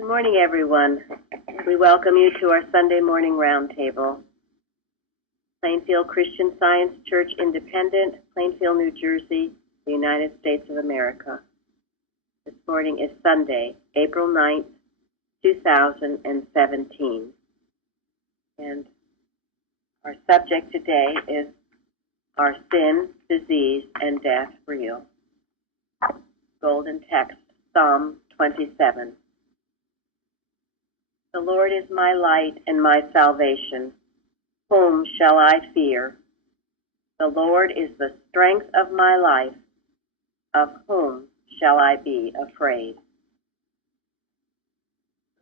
Good morning, everyone. We welcome you to our Sunday morning roundtable. Plainfield Christian Science Church Independent, Plainfield, New Jersey, the United States of America. This morning is Sunday, April 9th, 2017. And our subject today is Are Sin, Disease, and Death Real? Golden text, Psalm 27. The Lord is my light and my salvation. Whom shall I fear? The Lord is the strength of my life. Of whom shall I be afraid?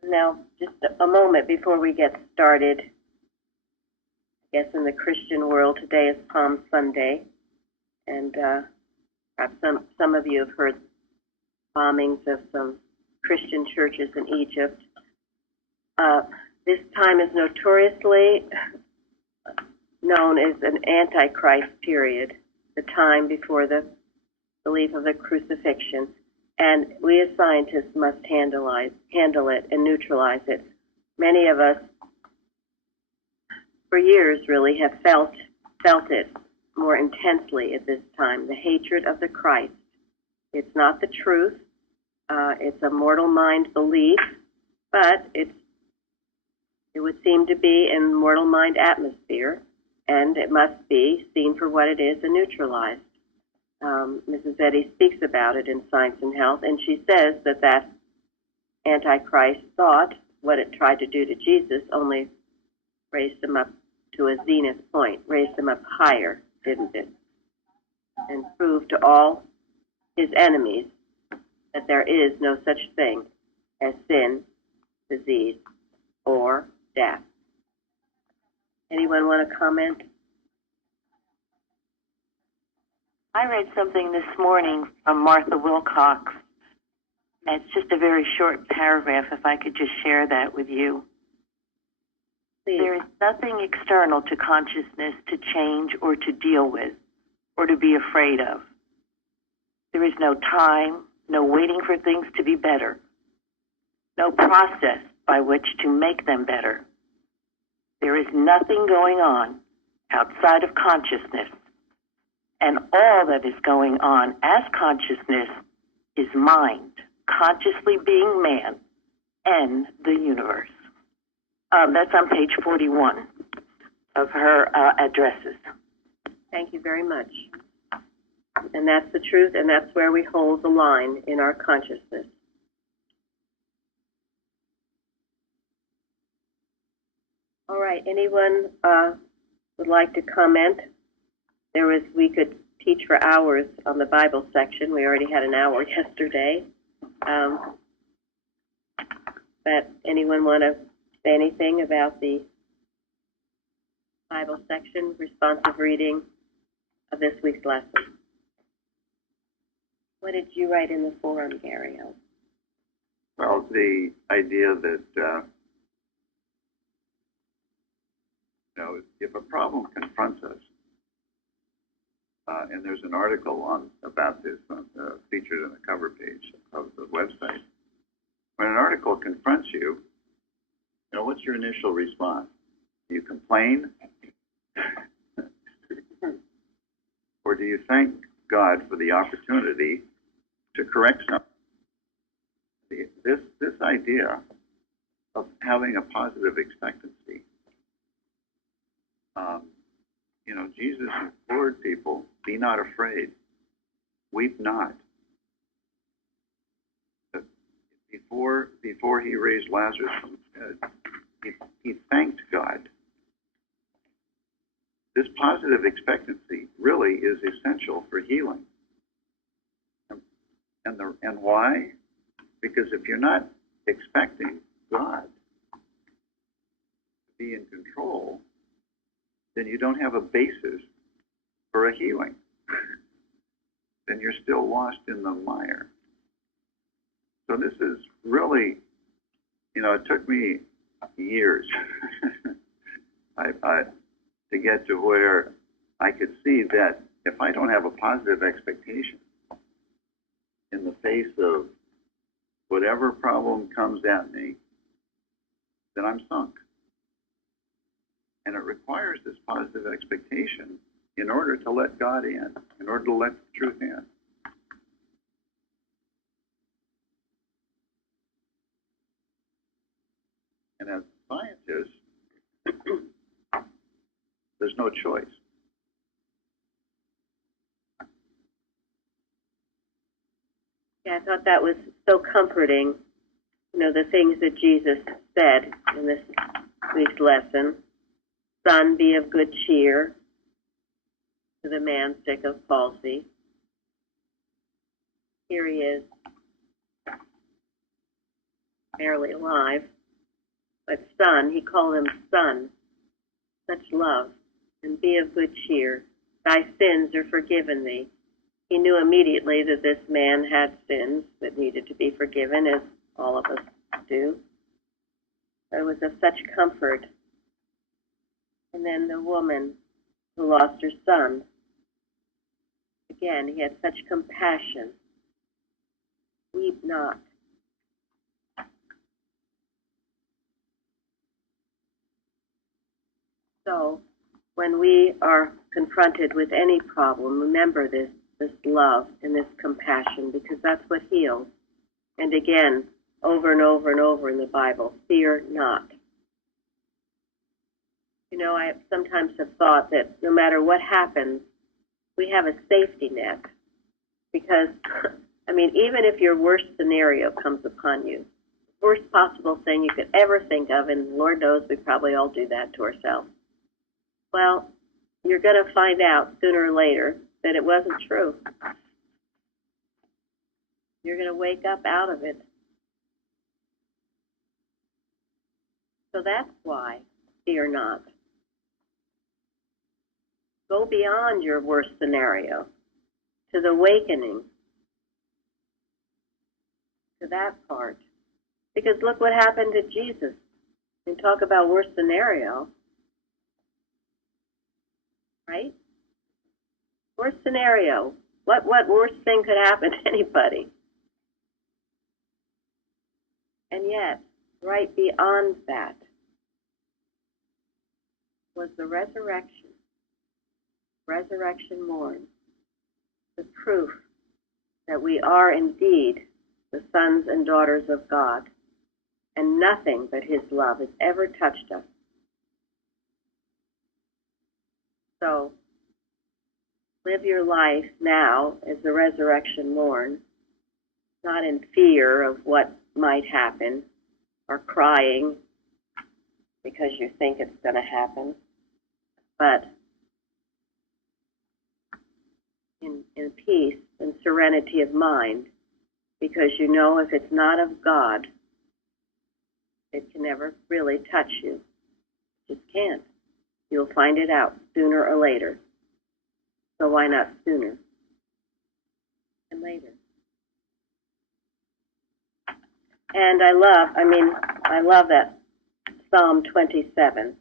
Now, just a moment before we get started. I guess in the Christian world, today is Palm Sunday, and perhaps some of you have heard bombings of some Christian churches in Egypt. This time is notoriously known as an Antichrist period, the time before the belief of the crucifixion, and we as scientists must handle it and neutralize it. Many of us, for years really, have felt it more intensely at this time, the hatred of the Christ. It's not the truth. It's a mortal mind belief, but it would seem to be in mortal mind atmosphere, and it must be seen for what it is and neutralized. Mrs. Eddy speaks about it in Science and Health, and she says that Antichrist thought what it tried to do to Jesus only raised him up to a zenith point, raised him up higher, didn't it? And proved to all his enemies that there is no such thing as sin, disease, or death. Anyone want to comment? I read something this morning from Martha Wilcox. And it's just a very short paragraph, if I could just share that with you. Please. There is nothing external to consciousness to change or to deal with or to be afraid of. There is no time, no waiting for things to be better, no process by which to make them better. There is nothing going on outside of consciousness, and all that is going on as consciousness is mind, consciously being man and the universe. That's on page 41 of her addresses. Thank you very much. And that's the truth, and that's where we hold the line in our consciousness. All right, anyone would like to comment? We could teach for hours on the Bible section. We already had an hour yesterday. But anyone want to say anything about the Bible section, responsive reading of this week's lesson? What did you write in the forum, Gary? Well, the idea that if a problem confronts us, and there's an article about this featured on the cover page of the website. When an article confronts you, what's your initial response? Do you complain? Or do you thank God for the opportunity to correct something? This idea of having a positive expectancy, Jesus implored people, be not afraid, weep not. But before he raised Lazarus from the dead, he thanked God. This positive expectancy really is essential for healing. And why? Because if you're not expecting God to be in control, then you don't have a basis for a healing. Then you're still lost in the mire. So this is really, it took me years to get to where I could see that if I don't have a positive expectation in the face of whatever problem comes at me, then I'm sunk. And it requires this positive expectation in order to let God in order to let the truth in. And as scientists, there's no choice. Yeah, I thought that was so comforting, the things that Jesus said in this week's lesson. Son, be of good cheer to the man sick of palsy. Here he is, barely alive. But son, he called him son. Such love. And be of good cheer. Thy sins are forgiven thee. He knew immediately that this man had sins that needed to be forgiven, as all of us do. It was of such comfort. And then the woman who lost her son. Again, he had such compassion. Weep not. So, when we are confronted with any problem, remember this love and this compassion, because that's what heals. And again, over and over and over in the Bible, fear not. I sometimes have thought that no matter what happens, we have a safety net. Because, even if your worst scenario comes upon you, worst possible thing you could ever think of, and Lord knows we probably all do that to ourselves, well, you're going to find out sooner or later that it wasn't true. You're going to wake up out of it. So that's why fear not. Go beyond your worst scenario to the awakening, to that part. Because look what happened to Jesus. We talk about worst scenario, right? Worst scenario. What worst thing could happen to anybody? And yet, right beyond that was the resurrection. Resurrection morn. The proof that we are indeed the sons and daughters of God, and nothing but His love has ever touched us. So, live your life now as the resurrection morn, not in fear of what might happen, or crying because you think it's going to happen, but in peace and serenity of mind, because you know if it's not of God, it can never really touch you. It just can't. You'll find it out sooner or later. So why not sooner and later? And I love that Psalm 27.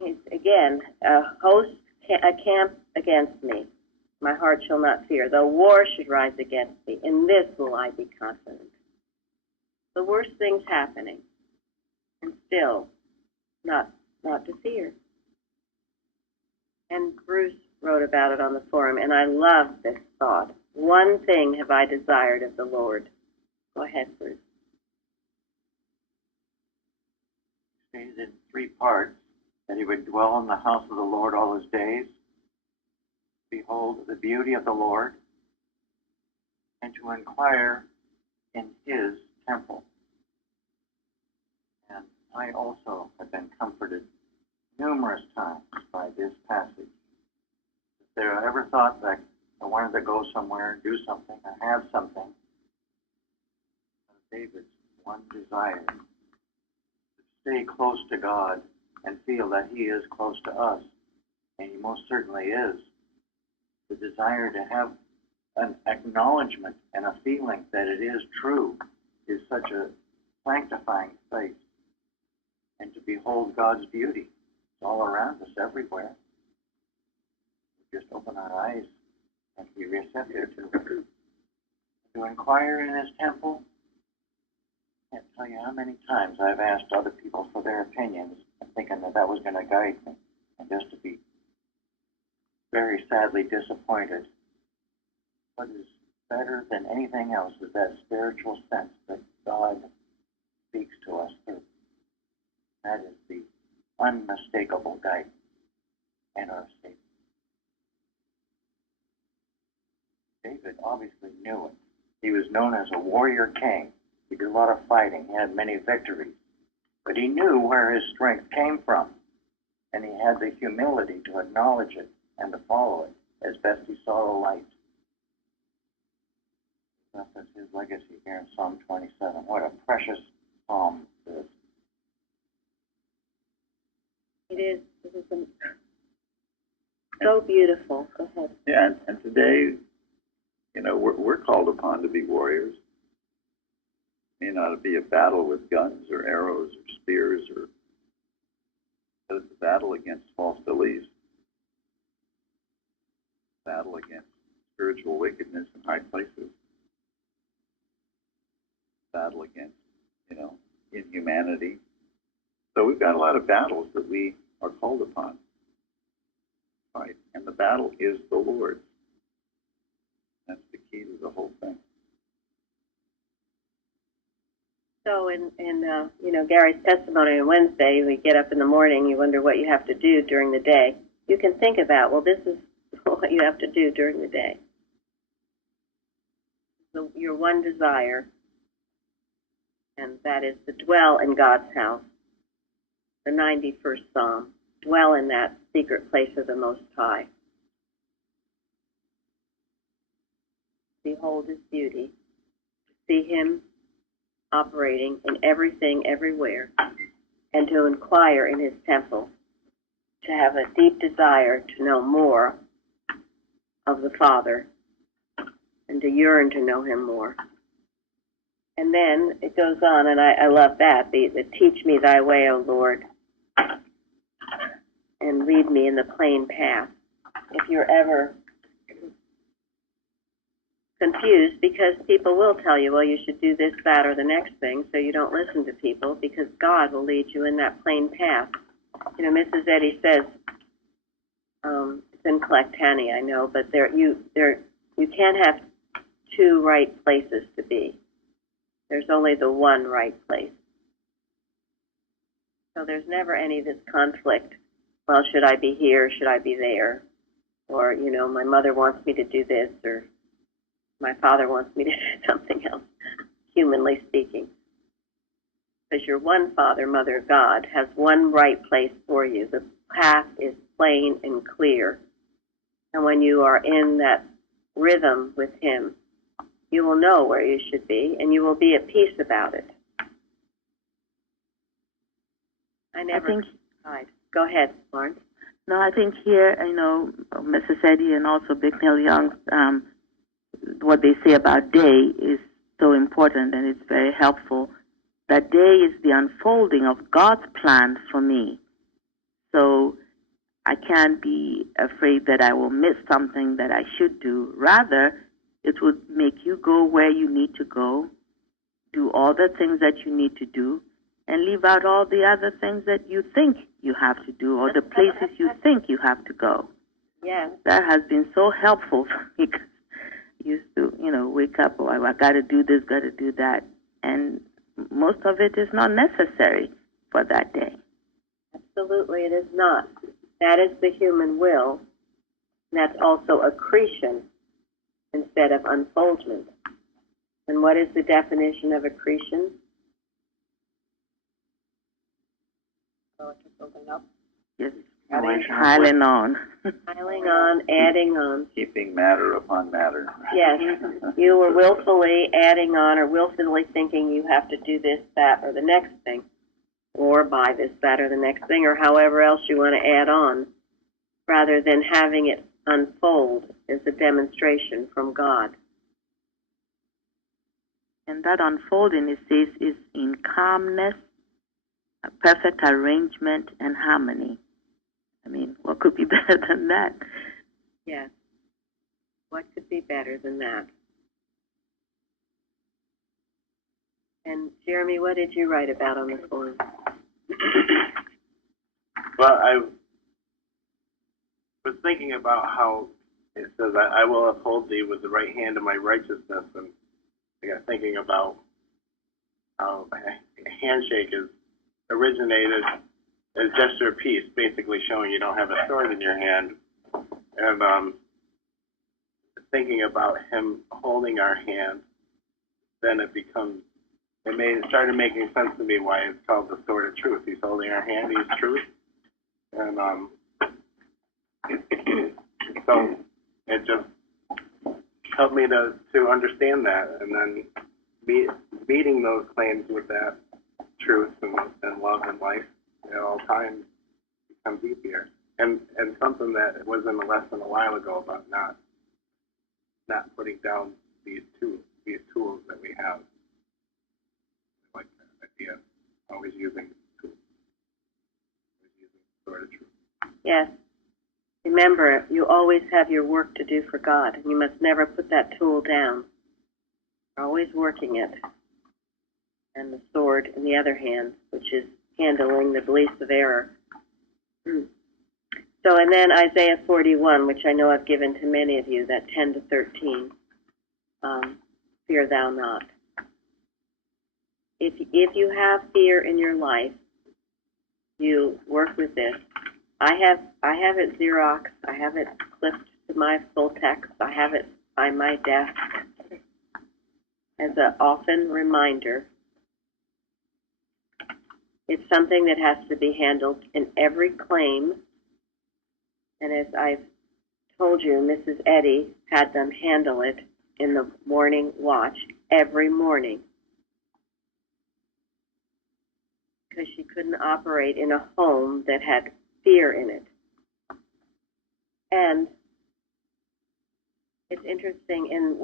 It's, again, a camp against me. My heart shall not fear. Though war should rise against me, in this will I be confident. The worst thing's happening, and still not to fear. And Bruce wrote about it on the forum, and I love this thought. One thing have I desired of the Lord. Go ahead, Bruce. Stated in 3 parts, that he would dwell in the house of the Lord all his days, behold the beauty of the Lord, and to inquire in his temple. And I also have been comforted numerous times by this passage. If there ever thought that I wanted to go somewhere and do something or have something, David's one desire, to stay close to God and feel that he is close to us, and he most certainly is. The desire to have an acknowledgement and a feeling that it is true is such a sanctifying faith. And to behold God's beauty, it's all around us everywhere. We just open our eyes and be receptive to it. to inquire in his temple. I can't tell you how many times I've asked other people for their opinions, thinking that that was going to guide me, and just to be very sadly disappointed. What is better than anything else is that spiritual sense that God speaks to us through. That is the unmistakable guidance in our state. David obviously knew it. He was known as a warrior king. He did a lot of fighting. He had many victories. But he knew where his strength came from. And he had the humility to acknowledge it and to follow it as best he saw the light. That's his legacy here in Psalm 27. What a precious psalm this is. It is. It is so beautiful. Go ahead. Yeah, and today, you know, we're called upon to be warriors. It may not be a battle with guns or arrows or spears, but it's a battle against false beliefs, a battle against spiritual wickedness in high places, a battle against, inhumanity. So we've got a lot of battles that we are called upon, right? And the battle is the Lord's. That's the key to the whole thing. So in Gary's testimony on Wednesday, we get up in the morning, you wonder what you have to do during the day. You can think about, well, this is what you have to do during the day. So your one desire, and that is to dwell in God's house. The 91st Psalm, dwell in that secret place of the Most High. Behold his beauty, see him operating in everything, everywhere, and to inquire in his temple, to have a deep desire to know more of the Father and to yearn to know him more. And then it goes on, and I love that, the teach me thy way, O Lord, and lead me in the plain path. If you're ever confused, because people will tell you, well, you should do this, that, or the next thing, so you don't listen to people, because God will lead you in that plain path. Mrs. Eddy says, it's in Collectanea, I know, but you can't have two right places to be. There's only the one right place. So there's never any of this conflict. Well, should I be here? Should I be there? Or, my mother wants me to do this, or my father wants me to do something else, humanly speaking. Because your one Father, Mother, God, has one right place for you. The path is plain and clear. And when you are in that rhythm with him, you will know where you should be, and you will be at peace about it. I think. Go ahead, Lawrence. No, I think here, Mrs. Eddy and also Bicknell Young, what they say about day is so important, and it's very helpful. That day is the unfolding of God's plan for me. So I can't be afraid that I will miss something that I should do. Rather, it would make you go where you need to go, do all the things that you need to do, and leave out all the other things that you think you have to do, or the places you think you have to go. Yes. That has been so helpful for me, because I used to, wake up, oh, I got to do this, got to do that, and most of it is not necessary for that day. Absolutely, it is not. That is the human will. And that's also accretion instead of unfoldment. And what is the definition of accretion? Yes, piling on. Piling on, adding on. Keeping matter upon matter. Yes, you were willfully adding on or willfully thinking you have to do this, that, or the next thing, or buy this, that, or the next thing, or however else you want to add on, rather than having it unfold as a demonstration from God. And that unfolding, it says, is in calmness, a perfect arrangement, and harmony. I mean, what could be better than that? Yes. What could be better than that? And Jeremy, what did you write about on the form? Well, I was thinking about how it says, I will uphold thee with the right hand of my righteousness, and I got thinking about how a handshake is originated as a gesture of peace, basically showing you don't have a sword in your hand. And thinking about him holding our hand, then it started making sense to me why it's called the sword of truth. He's holding our hand, he's truth. And so it just helped me to understand that, and then meeting those claims with that truth and love and life at all times becomes easier. And something that was in the lesson a while ago about not putting down these tools that we have. I like that idea, always using tools, always using the sword of truth. Yes. Remember, you always have your work to do for God, and you must never put that tool down. You're always working it. And the sword in the other hand, which is handling the beliefs of error. So, and then Isaiah 41, which I know I've given to many of you, that 10 to 13, fear thou not. If you have fear in your life, you work with this. I have it Xerox. I have it clipped to my full text. I have it by my desk as an often reminder. It's something that has to be handled in every claim. And as I've told you, Mrs. Eddy had them handle it in the morning watch every morning, because she couldn't operate in a home that had fear in it. And it's interesting,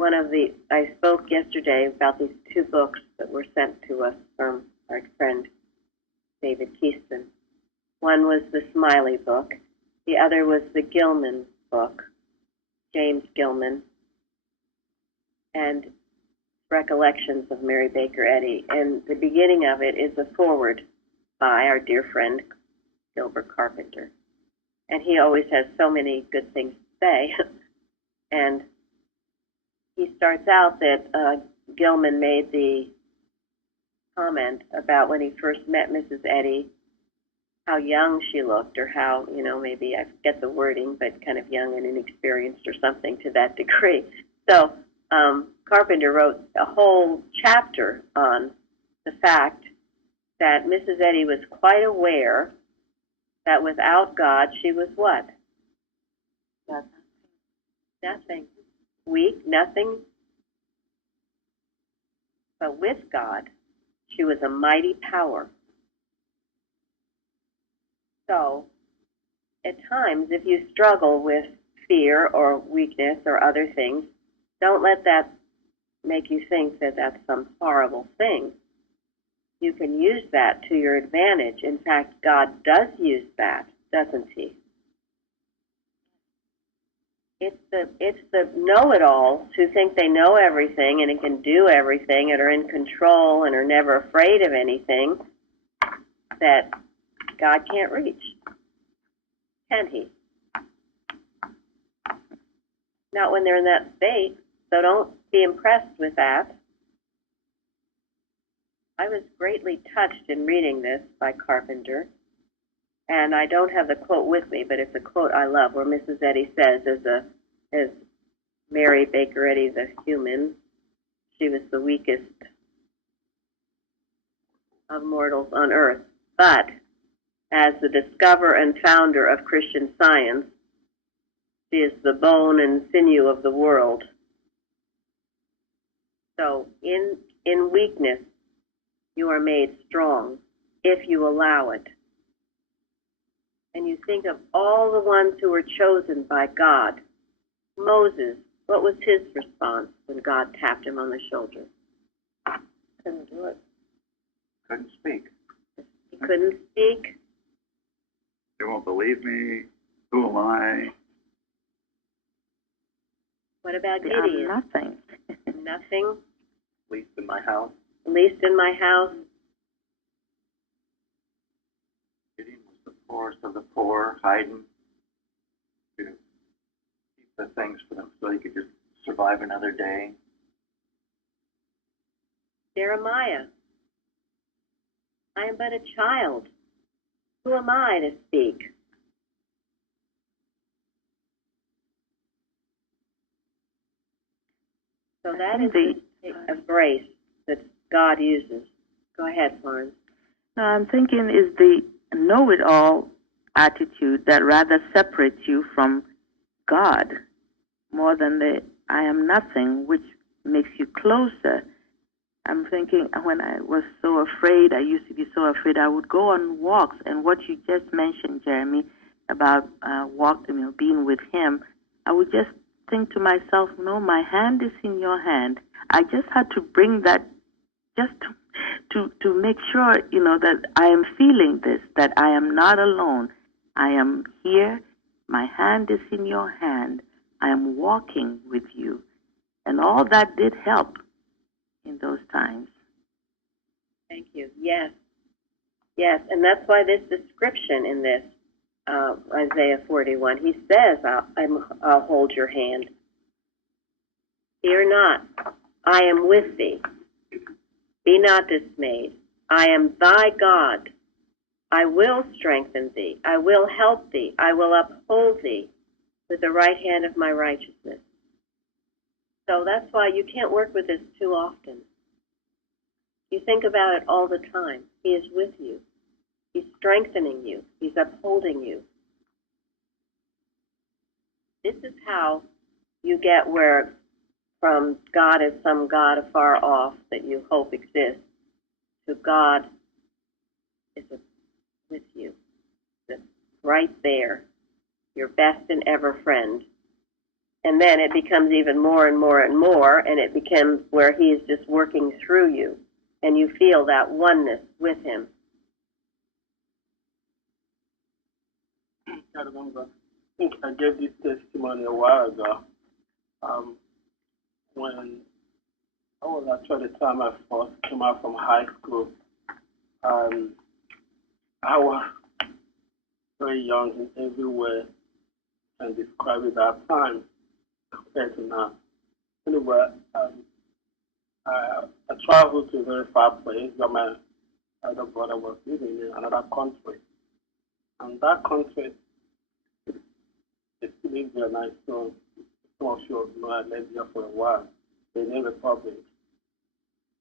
I spoke yesterday about these two books that were sent to us from our friend David Keaston. One was the Smiley book. The other was the Gilman book, James Gilman, and Recollections of Mary Baker Eddy. And the beginning of it is a foreword by our dear friend Gilbert Carpenter. And he always has so many good things to say. And he starts out that Gilman made the comment about when he first met Mrs. Eddy, how young she looked, or how, maybe I forget the wording, but kind of young and inexperienced or something to that degree. So Carpenter wrote a whole chapter on the fact that Mrs. Eddy was quite aware that without God she was what? Nothing. Weak, nothing. But with God, she was a mighty power. So, at times, if you struggle with fear or weakness or other things, don't let that make you think that that's some horrible thing. You can use that to your advantage. In fact, God does use that, doesn't he? It's the know-it-alls who think they know everything and can do everything and are in control and are never afraid of anything that God can't reach. Can he? Not when they're in that state. So don't be impressed with that. I was greatly touched in reading this by Carpenter, and I don't have the quote with me, but it's a quote I love, where Mrs. Eddy says, as Mary Baker Eddy, the human, she was the weakest of mortals on earth. But as the discoverer and founder of Christian Science, she is the bone and sinew of the world. So in weakness, you are made strong if you allow it. And you think of all the ones who were chosen by God. Moses, what was his response when God tapped him on the shoulder? Couldn't do it. Couldn't speak. He couldn't speak. They won't believe me. Who am I? What about Gideon? Nothing. Nothing. Least in my house. least in my house. Gideon was the poorest of the poor, hiding to keep the things for them so he could just survive another day. Jeremiah, I am but a child. Who am I to speak? So that is the state of grace that God uses. Go ahead, Florence. No, I'm thinking is the know-it-all attitude that rather separates you from God more than the I am nothing, which makes you closer. I'm thinking when I was so afraid, I used to be so afraid, I would go on walks, and what you just mentioned, Jeremy, about being with him, I would just think to myself, no, my hand is in your hand. I just had to bring that just to make sure, that I am feeling this, that I am not alone. I am here. My hand is in your hand. I am walking with you. And all that did help in those times. Thank you. Yes. Yes, and that's why this description in this Isaiah 41, he says, I'll hold your hand. Fear not, I am with thee. Be not dismayed. I am thy God. I will strengthen thee. I will help thee. I will uphold thee with the right hand of my righteousness. So that's why you can't work with this too often. You think about it all the time. He is with you. He's strengthening you. He's upholding you. This is how you get where from God is some God afar off that you hope exists to God is with you. It's right there, your best and ever friend. And then it becomes even more and more and more, and it becomes where he's just working through you, and you feel that oneness with him. I remember, I think I gave this testimony a while ago. When I was actually the time I first came out from high school, I was very young in every way and describe it that time compared to now. Anyway, I traveled to a very far place where my elder brother was living in another country. And that country is still there nice, so some of you know I lived there for a while. The Benin Republic.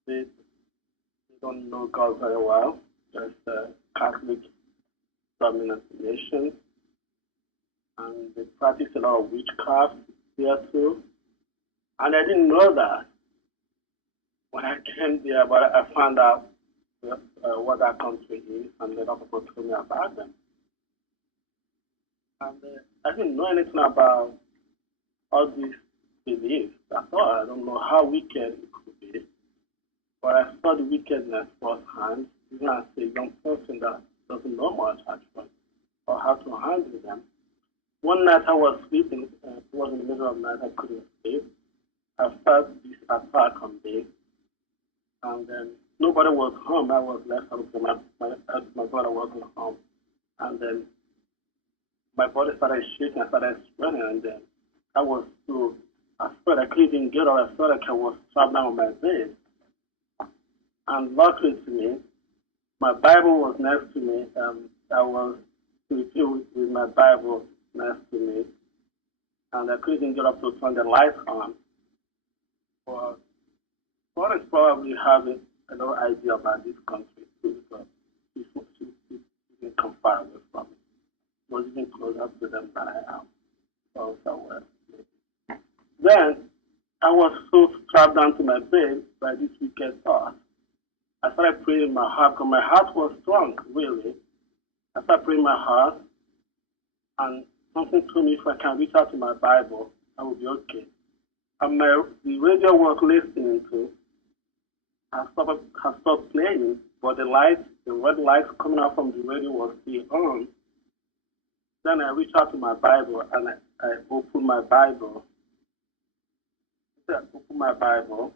They don't know God very well. There's a Catholic dominant nation. And they practice a lot of witchcraft here too. And I didn't know that. When I came there, but I found out what that country is, and the other people told me about them. And I didn't know anything about all these beliefs. I thought I don't know how wicked it could be, but I saw the wickedness firsthand, even as a young person that doesn't know much actually, or how to handle them. One night I was sleeping, it was in the middle of the night, I couldn't sleep. I felt this attack on me, and then nobody was home. I was left home, so my brother wasn't home. And then my body started shaking, I started sweating, and then I was so afraid I couldn't even get up. I felt like I was trapped down on my bed. And luckily to me, my Bible was next to me. I was with my Bible next to me, and I couldn't even get up to turn the lights on. But God is probably having a little idea about this country too, because he's even comparable from it. He was even closer to them than I am. So then I was so strapped down to my bed by this wicked thought. I started praying in my heart because my heart was strong, really. I started praying in my heart, and something told me if I can reach out to my Bible, I will be okay. And the radio I was listening to, I stopped playing, but the red lights coming out from the radio was still on. Then I reached out to my Bible and I opened my Bible. I opened my Bible,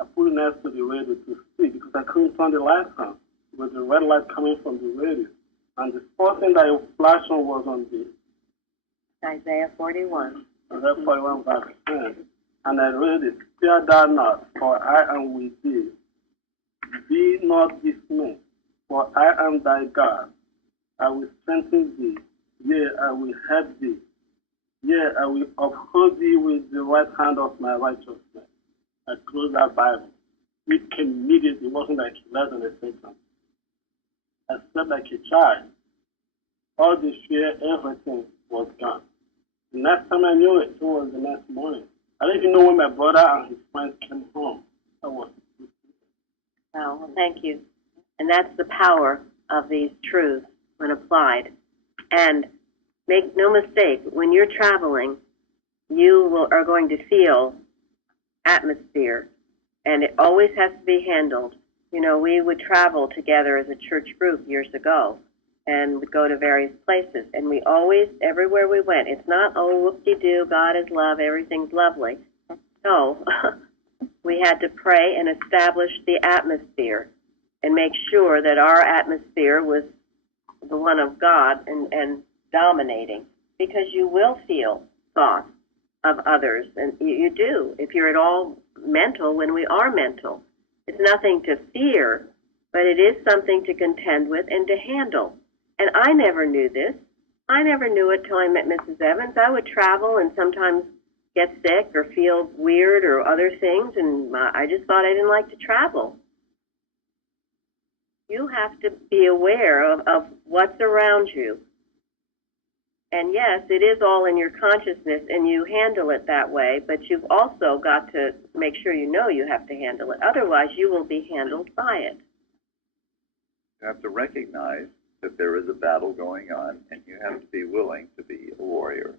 I put it next to the radio to see because I couldn't turn the lights on with the red light coming from the radio. And the first thing that it flashed on was on the Isaiah 41. Isaiah 41 verse 10. And I read it, fear thou not, for I am with thee. Be not dismayed, for I am thy God. I will strengthen thee, yea, I will help thee. Yea, I will uphold thee with the right hand of my righteousness. I closed that Bible. It came immediately. It wasn't like less than a second. I slept like a child. All the fear, everything was gone. The next time I knew it, it was the next morning. I didn't even know when my brother and his friends came home. I was. Well, thank you. And that's the power of these truths when applied. And make no mistake, when you're traveling, are going to feel atmosphere, and it always has to be handled. You know, we would travel together as a church group years ago, and would go to various places, and we always, everywhere we went, it's not, oh, whoop-de-doo, God is love, everything's lovely. No, we had to pray and establish the atmosphere and make sure that our atmosphere was the one of God and dominating, because you will feel thoughts of others, and you do, if you're at all mental, when we are mental. It's nothing to fear, but it is something to contend with and to handle. And I never knew this. I never knew it till I met Mrs. Evans. I would travel and sometimes get sick or feel weird or other things, and I just thought I didn't like to travel. You have to be aware of what's around you. And yes, it is all in your consciousness, and you handle it that way, but you've also got to make sure you know you have to handle it. Otherwise, you will be handled by it. You have to recognize that there is a battle going on, and you have to be willing to be a warrior.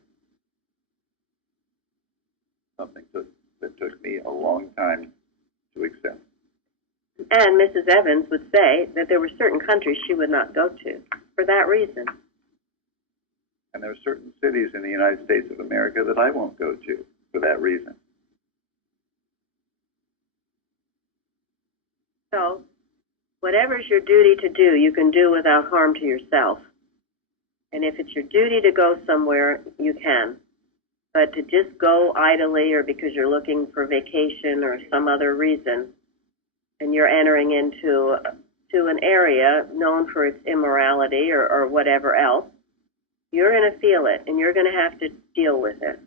Something that took me a long time to accept. And Mrs. Evans would say that there were certain countries she would not go to for that reason. And there are certain cities in the United States of America that I won't go to for that reason. So, whatever's your duty to do, you can do without harm to yourself. And if it's your duty to go somewhere, you can. But to just go idly or because you're looking for vacation or some other reason, and you're entering into an area known for its immorality or whatever else, you're going to feel it, and you're going to have to deal with it.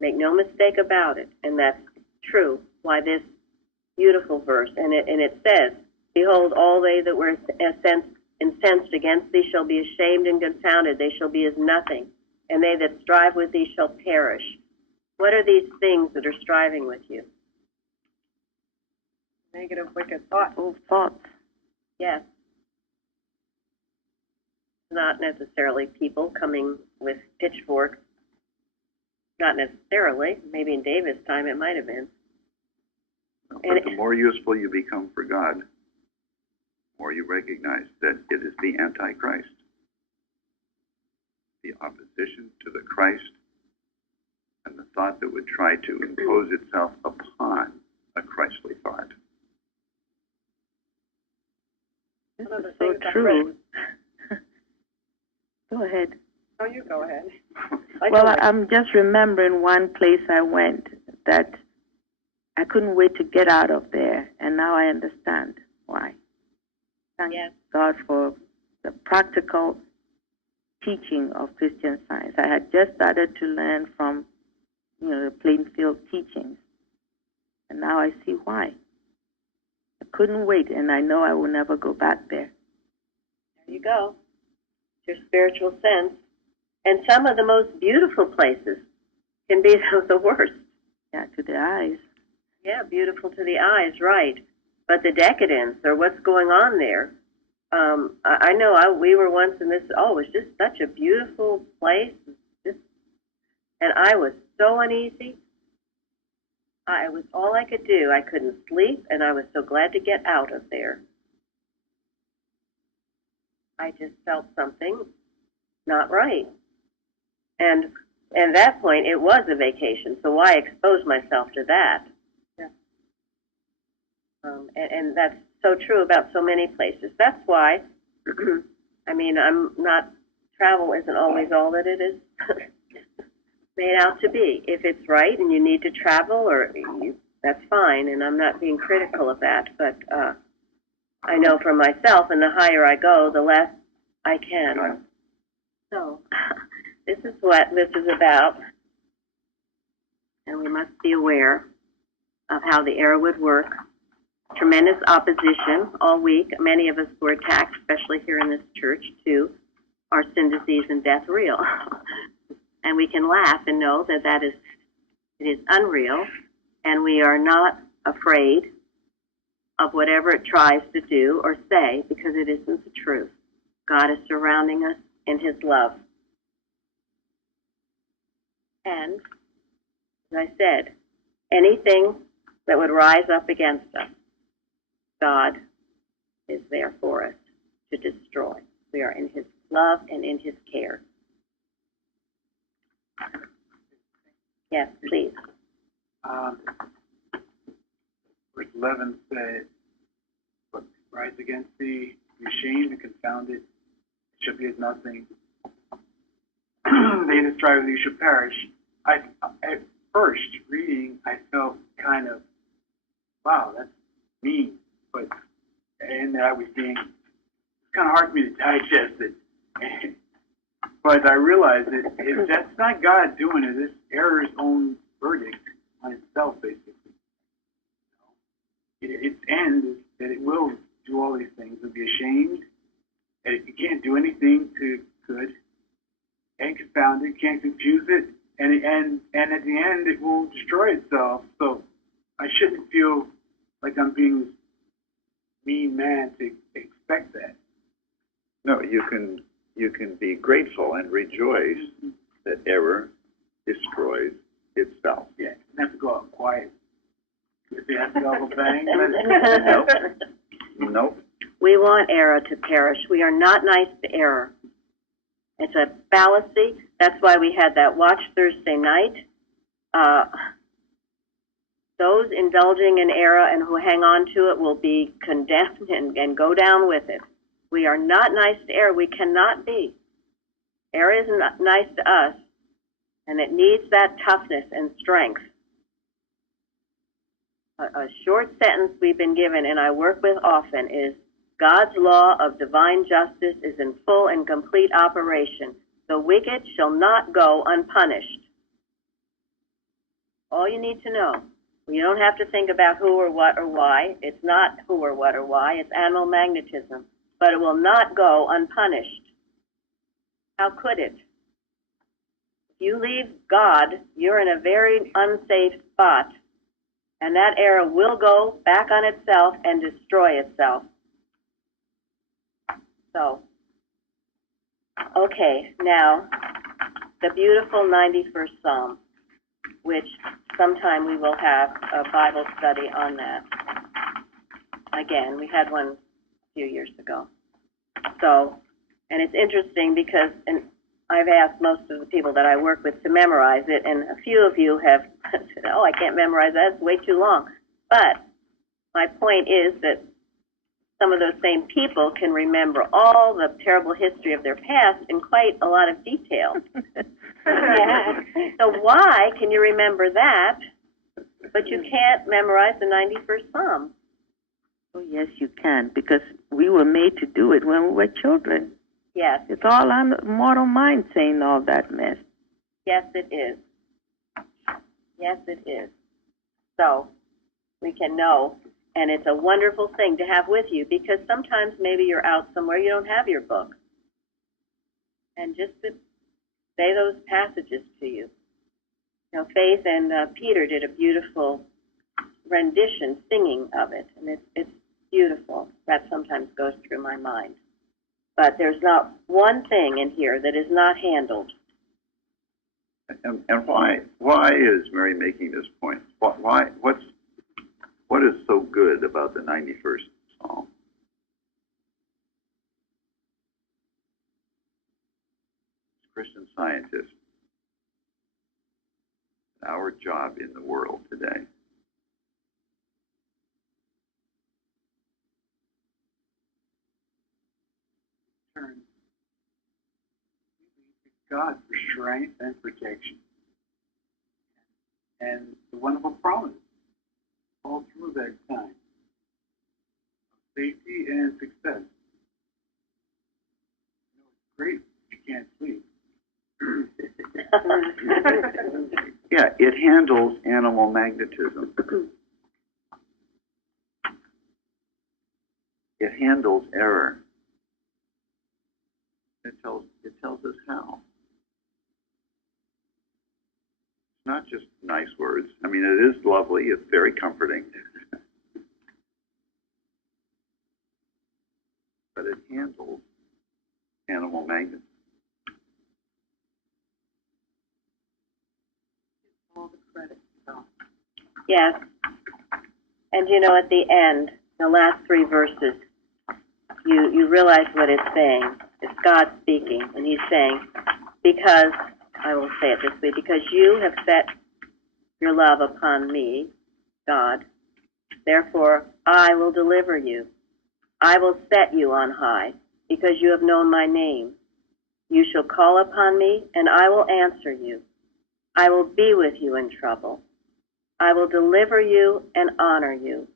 Make no mistake about it, and that's true. Why this beautiful verse, and it says, "Behold, all they that were incensed against thee shall be ashamed and confounded. They shall be as nothing, and they that strive with thee shall perish." What are these things that are striving with you? Negative, wicked thoughts. Old thoughts. Yes. Not necessarily people coming with pitchforks. Not necessarily. Maybe in David's time it might have been. But the more useful you become for God, the more you recognize that it is the Antichrist, the opposition to the Christ, and the thought that would try to impose itself upon a Christly thought. This is so true. Go ahead. Oh, you go ahead. Well, I'm just remembering one place I went that I couldn't wait to get out of there, and now I understand why. Thank God for the practical teaching of Christian Science. I had just started to learn from, the Plainfield teachings, and now I see why. I couldn't wait, and I know I will never go back there. There you go. Your spiritual sense. And some of the most beautiful places can be the worst. Yeah, to the eyes. Yeah, beautiful to the eyes, right. But the decadence, or what's going on there, I know we were once in this, it was just such a beautiful place. And I was so uneasy. It was all I could do. I couldn't sleep, and I was so glad to get out of there. I just felt something not right. And at that point, it was a vacation, so why expose myself to that? Yeah. And that's so true about so many places. That's why, I mean, travel isn't always all that it is made out to be. If it's right and you need to travel, that's fine, and I'm not being critical of that, but I know for myself, and the higher I go, the less I can. So, this is what this is about, and we must be aware of how the error would work. Tremendous opposition all week. Many of us were attacked, especially here in this church, too. Are sin, disease, and death real? And we can laugh and know that it is unreal, and we are not afraid of whatever it tries to do or say, because it isn't the truth. God is surrounding us in His love. And, as I said, anything that would rise up against us, God is there for us to destroy. We are in His love and in His care. Yes, please. Verse 11 said, "What rise against thee, be ashamed and confounded, it shall be as nothing. They that strive with thee shall perish." At first reading, I felt kind of, wow, that's mean. And I was being, it's kind of hard for me to digest it. But I realized that if that's not God doing it, it's error's own verdict on itself, basically. Its end is that it will do all these things. It'll be ashamed, and it can't do anything to good, and confound it, can't confuse it, and at the end it will destroy itself. So I shouldn't feel like I'm being this mean man to expect that. No, you can be grateful and rejoice that error destroys itself. Yeah, it doesn't have to go out quiet. If it has to go bang, Nope. We want error to perish. We are not nice to error. It's a fallacy. That's why we had that watch Thursday night. Those indulging in error and who hang on to it will be condemned and go down with it. We are not nice to error. We cannot be. Error isn't nice to us, and it needs that toughness and strength. A short sentence we've been given, and I work with often, is God's law of divine justice is in full and complete operation. The wicked shall not go unpunished. All you need to know. You don't have to think about who or what or why. It's not who or what or why. It's animal magnetism. But it will not go unpunished. How could it? If you leave God, you're in a very unsafe spot. And that error will go back on itself and destroy itself. So, okay, now, the beautiful 91st Psalm, which sometime we will have a Bible study on that. Again, we had one a few years ago. So, and it's interesting because I've asked most of the people that I work with to memorize it, and a few of you have said, oh, I can't memorize that, it's way too long. But my point is that some of those same people can remember all the terrible history of their past in quite a lot of detail. Yeah. So why can you remember that, but you can't memorize the 91st Psalm? Oh, yes, you can, because we were made to do it when we were children. Yes. It's all on the mortal mind saying all that mess. Yes, it is. Yes, it is. So we can know, and it's a wonderful thing to have with you, because sometimes maybe you're out somewhere, you don't have your book. And just to say those passages to you. You know, Faith and Peter did a beautiful rendition, singing of it, and it's beautiful. That sometimes goes through my mind. But there's not one thing in here that is not handled. And why is Mary making this point? What is so good about the 91st Psalm? Christian scientists, our job in the world today turn to God for strength and protection. And the wonderful promise all through that time of safety and success. You know, it's great if you can't sleep. Yeah, it handles animal magnetism. It handles error. It tells us how. It's not just nice words. I mean, it is lovely. It's very comforting. But it handles animal magnetism. All the credit. Yes. And you know, at the end, the last 3 verses, you realize what it's saying. It's God speaking, and he's saying, because, I will say it this way, because you have set your love upon me, God, therefore I will deliver you. I will set you on high, because you have known my name. You shall call upon me, and I will answer you. I will be with you in trouble. I will deliver you and honor you.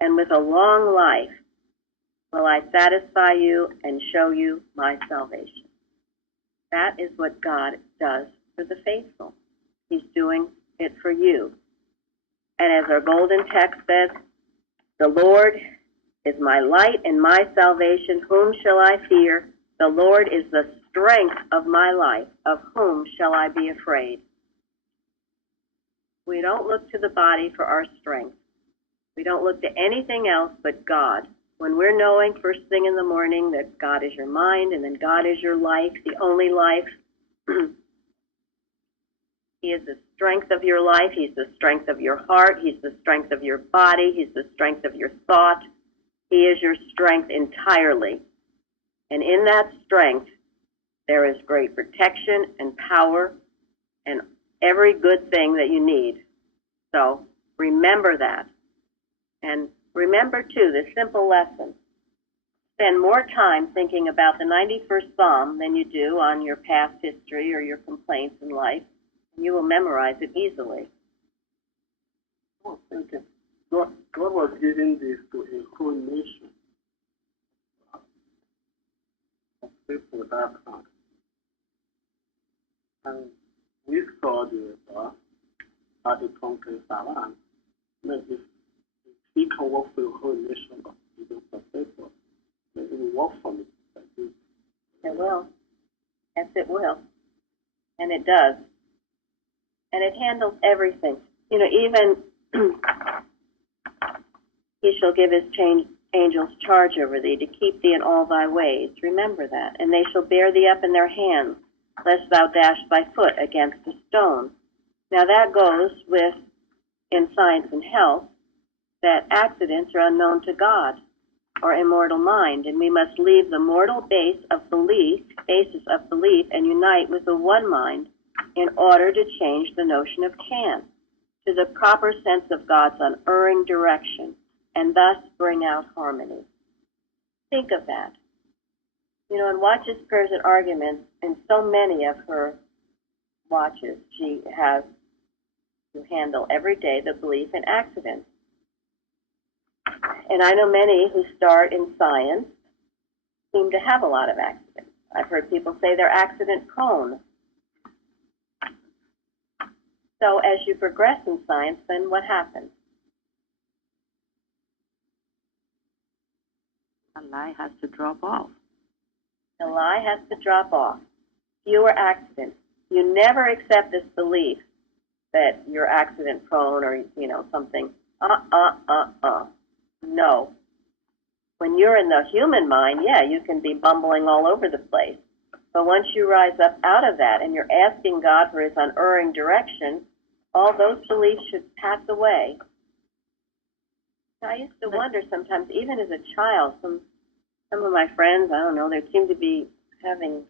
And with a long life will I satisfy you and show you my salvation. That is what God does for the faithful. He's doing it for you. And as our golden text says, the Lord is my light and my salvation. Whom shall I fear? The Lord is the strength of my life. Of whom shall I be afraid? We don't look to the body for our strength. We don't look to anything else but God. When we're knowing first thing in the morning that God is your mind and then God is your life, the only life, He is the strength of your life. He's the strength of your heart. He's the strength of your body. He's the strength of your thought. He is your strength entirely. And in that strength, there is great protection and power and every good thing that you need. So remember that. And remember, too, this simple lesson. Spend more time thinking about the 91st Psalm than you do on your past history or your complaints in life, and you will memorize it easily. Oh, thank you. God was giving this to a whole nation of people that time. And we saw the at the conquering Saran. Maybe he can work for the whole nation of people. Maybe it will work for me. It will. Yes, it will. And it does. And it handles everything. You know, even he shall give his angels charge over thee to keep thee in all thy ways. Remember that. And they shall bear thee up in their hands, lest thou dash thy foot against a stone. Now that goes with, in science and health, that accidents are unknown to God or immortal mind, and we must leave the mortal basis of belief, and unite with the one mind in order to change the notion of chance to the proper sense of God's unerring direction, and thus bring out harmony. Think of that. You know, in Watch's Prayers and Arguments, in so many of her watches, she has to handle every day the belief in accidents. And I know many who start in science seem to have a lot of accidents. I've heard people say they're accident prone. So as you progress in science, then what happens? A lie has to drop off. The lie has to drop off. Fewer accidents. You never accept this belief that you're accident prone or, you know, something. No. When you're in the human mind, yeah, you can be bumbling all over the place. But once you rise up out of that and you're asking God for his unerring direction, all those beliefs should pass away. I used to wonder sometimes, even as a child, some of my friends, I don't know, they seemed to be having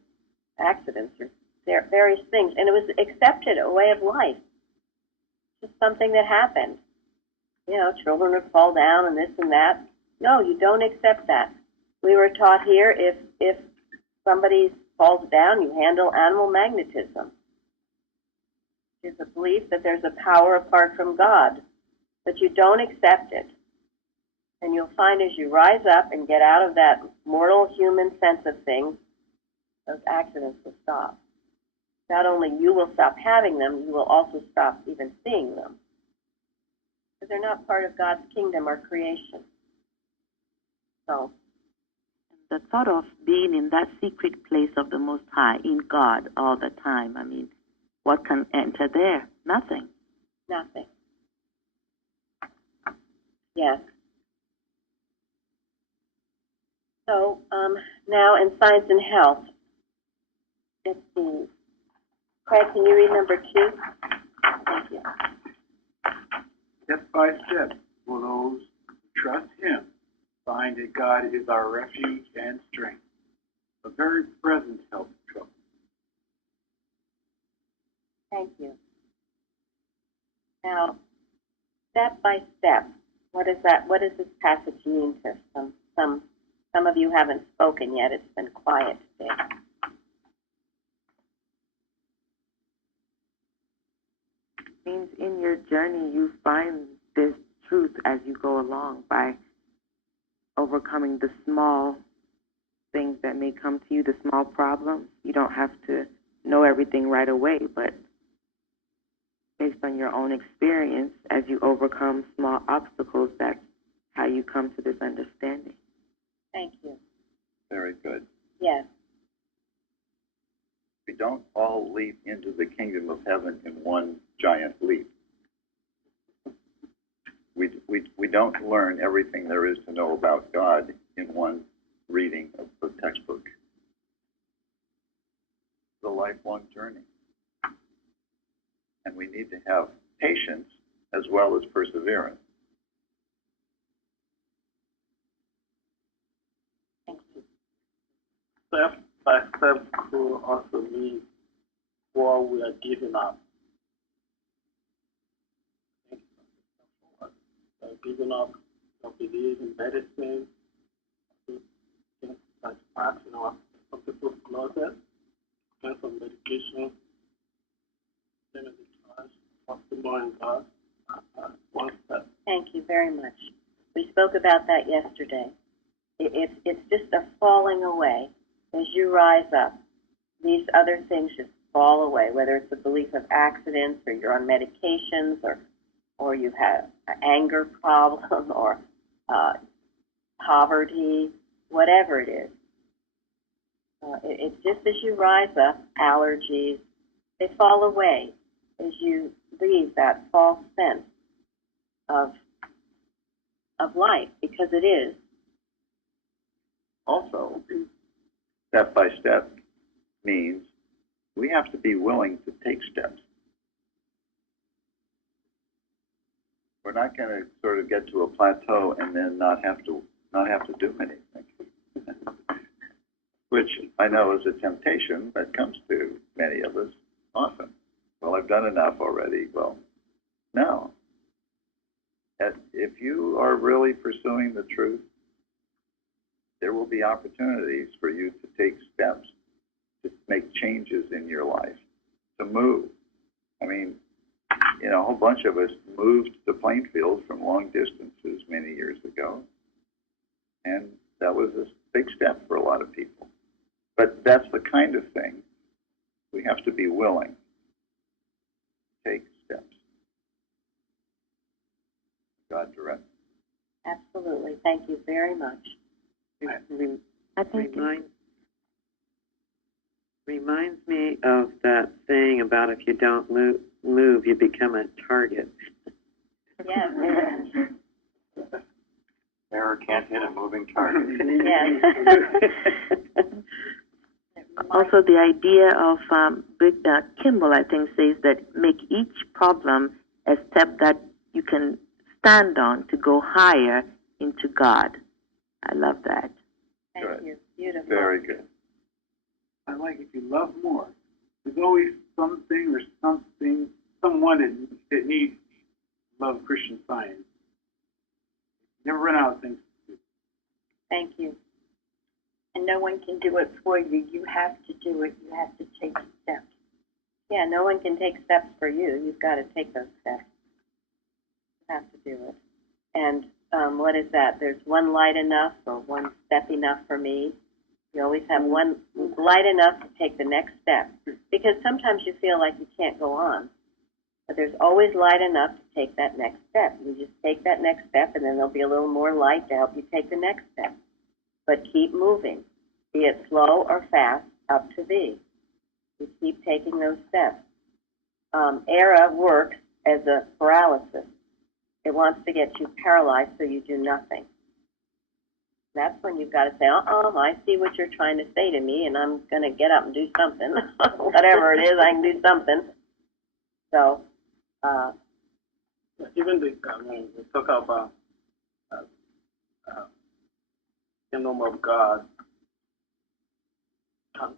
accidents or various things, and it was accepted, a way of life. Just something that happened. You know, children would fall down and this and that. No, you don't accept that. We were taught here, if somebody falls down, you handle animal magnetism. It's a belief that there's a power apart from God, but you don't accept it. And you'll find as you rise up and get out of that mortal human sense of things, those accidents will stop. Not only you will stop having them, you will also stop even seeing them. Because they're not part of God's kingdom or creation. So, The thought of being in that secret place of the Most High, in God all the time, I mean, what can enter there? Nothing. nothing. Yes. So, now in Science and Health, let's see. Craig, can you read number 2? Thank you. Step by step will those who trust him find that God is our refuge and strength, a very present help in trouble. Thank you. Now, step by step, what is that? What does this passage mean to some of you haven't spoken yet? It's been quiet today. Means in your journey you find this truth as you go along by overcoming the small things that may come to you, the small problems. You don't have to know everything right away, but based on your own experience, as you overcome small obstacles, that's how you come to this understanding. Thank you. Very good. Yes. We don't all leap into the kingdom of heaven in one giant leap. We don't learn everything there is to know about God in one reading of the textbook. It's a lifelong journey. And we need to have patience as well as perseverance. Thank you. Step by step could also mean what we are giving up. Giving up your belief in medicine, like parts in some people's closet, and some medication, then the church, hospital and God, one step. Thank you very much. We spoke about that yesterday. It's just a falling away. As you rise up, these other things just fall away, whether it's the belief of accidents or you're on medications or you have an anger problem or poverty, whatever it is. It's just as you rise up, allergies, they fall away as you leave that false sense of life, because it is. Also, step by step means we have to be willing to take steps. We're not going to sort of get to a plateau and then not have to do anything, which I know is a temptation that comes to many of us often. Well, I've done enough already. Well, no. If you are really pursuing the truth, there will be opportunities for you to take steps, to make changes in your life, to move. I mean, a whole bunch of us moved to Plainfield from long distances many years ago, and that was a big step for a lot of people. But that's the kind of thing we have to be willing to take steps. God directs. Absolutely. Thank you very much. Reminds me of that saying about if you don't move, you become a target. Yes. Error can't hit a moving target. Yes. Also, the idea of Kimball, I think, says that make each problem a step that you can stand on to go higher into God. I love that. Thank Good. you. Beautiful. Very good. I like if you love more. There's always something or someone that needs love Christian Science. You never run out of things to do. Thank you. And no one can do it for you. You have to do it. You have to take steps. Yeah, no one can take steps for you. You've got to take those steps. You have to do it. And what is that? There's one light enough or one step enough for me. You always have one light enough to take the next step. Because sometimes you feel like you can't go on. But there's always light enough to take that next step. You just take that next step, and then there'll be a little more light to help you take the next step. But keep moving. Be it slow or fast, up to thee. You keep taking those steps. Error works as a paralysis. It wants to get you paralyzed so you do nothing. That's when you've got to say, I see what you're trying to say to me, and I'm going to get up and do something. Whatever it is, I can do something. So, even when we talk about kingdom of God, I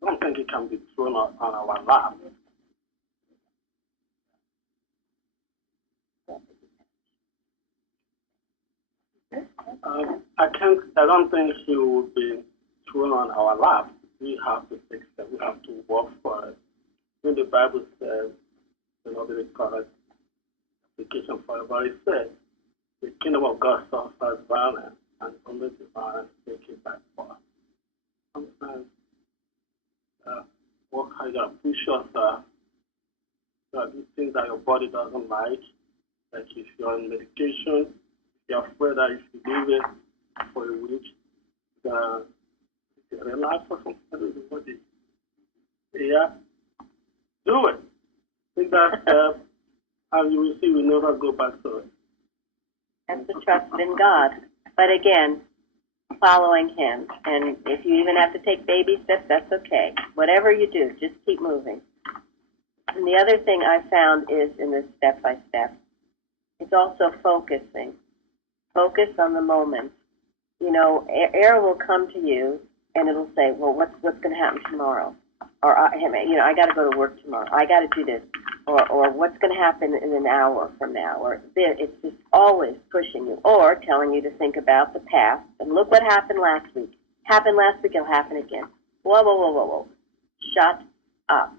don't think it can be thrown on our lap. I don't think he will be thrown on our lap. We have to fix it. We have to work for it. When the Bible says, the correct application for it, but it says, the kingdom of God suffers violence, and only the violence take it by force. Sometimes, work hard and push yourself. These things that your body doesn't like if you're on medication, if you're afraid that if you leave it for a week, you relax or something in the body. Yeah, do it. Take that step, and you will see we never go back to it. that's the trust in God. But again, following Him. And if you even have to take baby steps, that's okay. Whatever you do, just keep moving. And the other thing I found is in this step-by-step, it's also focusing. Focus on the moment. Error will come to you, and it'll say, well, what's going to happen tomorrow? Or, I got to go to work tomorrow. I got to do this. Or what's going to happen in an hour from now? Or it's just always pushing you. Or telling you to think about the past. And look what happened last week. Happened last week, it'll happen again. Whoa, whoa, whoa, whoa, whoa. Shut up.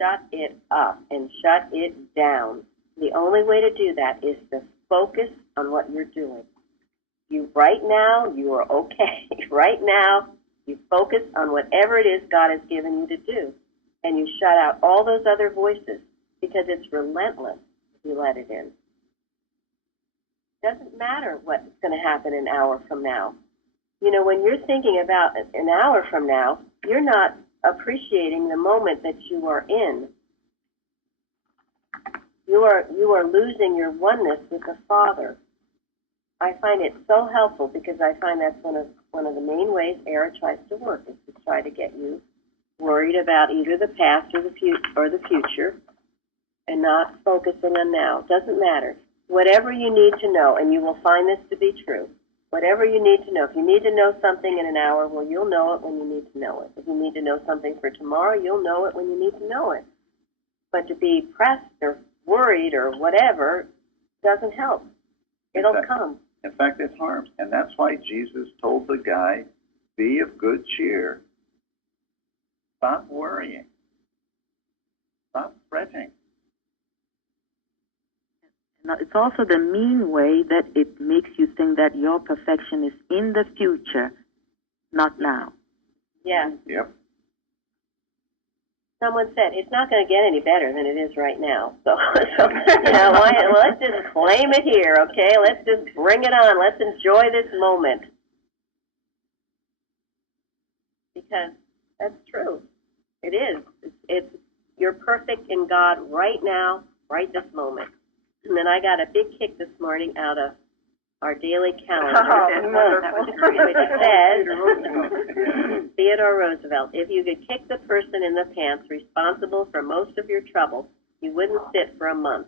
Shut it up and shut it down. The only way to do that is to focus on what you're doing. Right now, you are okay. Right now, you focus on whatever it is God has given you to do. And you shut out all those other voices because it's relentless if you let it in. It doesn't matter what's going to happen an hour from now. When you're thinking about an hour from now, you're not appreciating the moment that you are in. You are losing your oneness with the Father. I find it so helpful because I find that's one of the main ways error tries to work, is to try to get you worried about either the past or the future and not focusing on now. Doesn't matter. Whatever you need to know, and you will find this to be true, whatever you need to know. If you need to know something in an hour, well, you'll know it when you need to know it. If you need to know something for tomorrow, you'll know it when you need to know it. But to be pressed or worried or whatever doesn't help. It'll come. In fact, it harms. And that's why Jesus told the guy, be of good cheer. Stop worrying. Stop fretting. Now, it's also the mean way that it makes you think that your perfection is in the future, not now. Yeah. Yep. Someone said, it's not going to get any better than it is right now. So let's just claim it here, okay? Let's just bring it on. Let's enjoy this moment. Because that's true. It is. You're perfect in God right now, right this moment. And then I got a big kick this morning out of our daily calendar, which says, Theodore Roosevelt, if you could kick the person in the pants responsible for most of your trouble, you wouldn't sit for a month.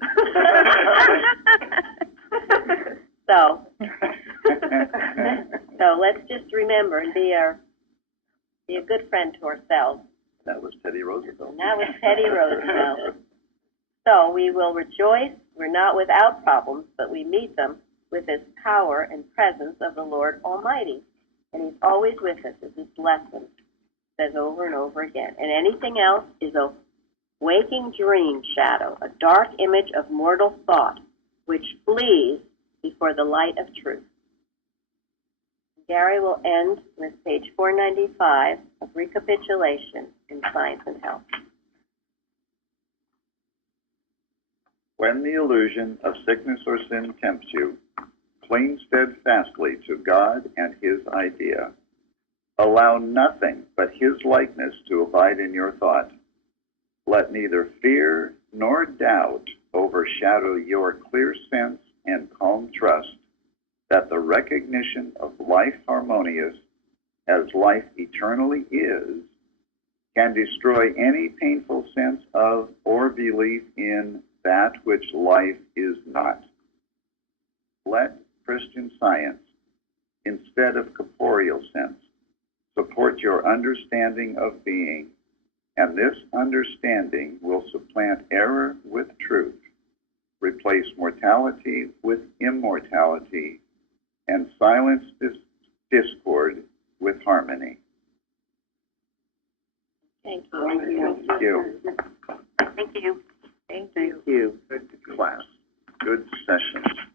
So let's just remember and be a good friend to ourselves. That was Teddy Roosevelt. And that was Teddy Roosevelt. So we will rejoice. We're not without problems, but we meet them with this power and presence of the Lord Almighty. And He's always with us, as this lesson says over and over again. And anything else is a waking dream shadow, a dark image of mortal thought, which flees before the light of truth. Gary will end with page 495 of Recapitulation in Science and Health. When the illusion of sickness or sin tempts you, cling steadfastly to God and His idea. Allow nothing but His likeness to abide in your thought. Let neither fear nor doubt overshadow your clear sense and calm trust that the recognition of life harmonious as life eternally is can destroy any painful sense of or belief in that which life is not. Let Christian Science, instead of corporeal sense, support your understanding of being, and this understanding will supplant error with truth, replace mortality with immortality, and silence discord with harmony. Thank you. Thank you. Thank you. Thank you. Good class. Good session.